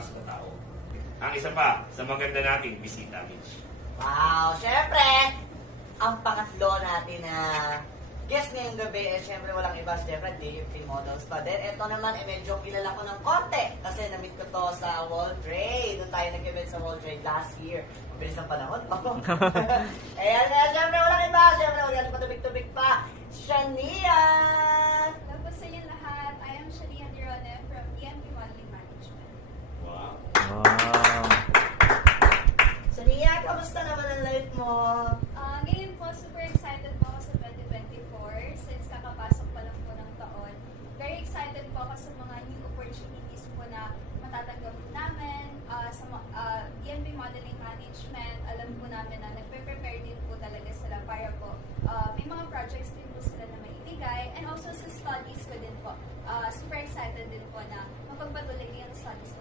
sa tao. Ang isa pa sa maganda nating bisita, Mitch. Wow! Siyempre, ang pangatlo natin na guest ngayong gabi, siyempre walang iba, siyempre, DFP Models pa din. Ito naman, medyo kilala ko ng konti kasi na-meet ko to sa World Trade. Doon tayo nag-event sa World Trade last year. Mabilis ang panahon pa. Ayan nga, siyempre walang iba, siyempre walang patubig-tubig pa. Shania! Hello po sa inyo lahat. I am Shania Dirone from DMP Modeling Management. Wow. Shania, kamusta naman ang life mo? Ngayon po, super excited po ako sa 2024 since kakapasok pa lang po ng taon. Very excited po ako sa mga new opportunities po na matatanggap namin sa DMP Modeling Management. Alam po namin na nagpe-prepare din po talaga sila para po may mga projects din po sila na maibigay. And also sa studies ko din po. Super excited din po na mapagpatuloy yung studies ko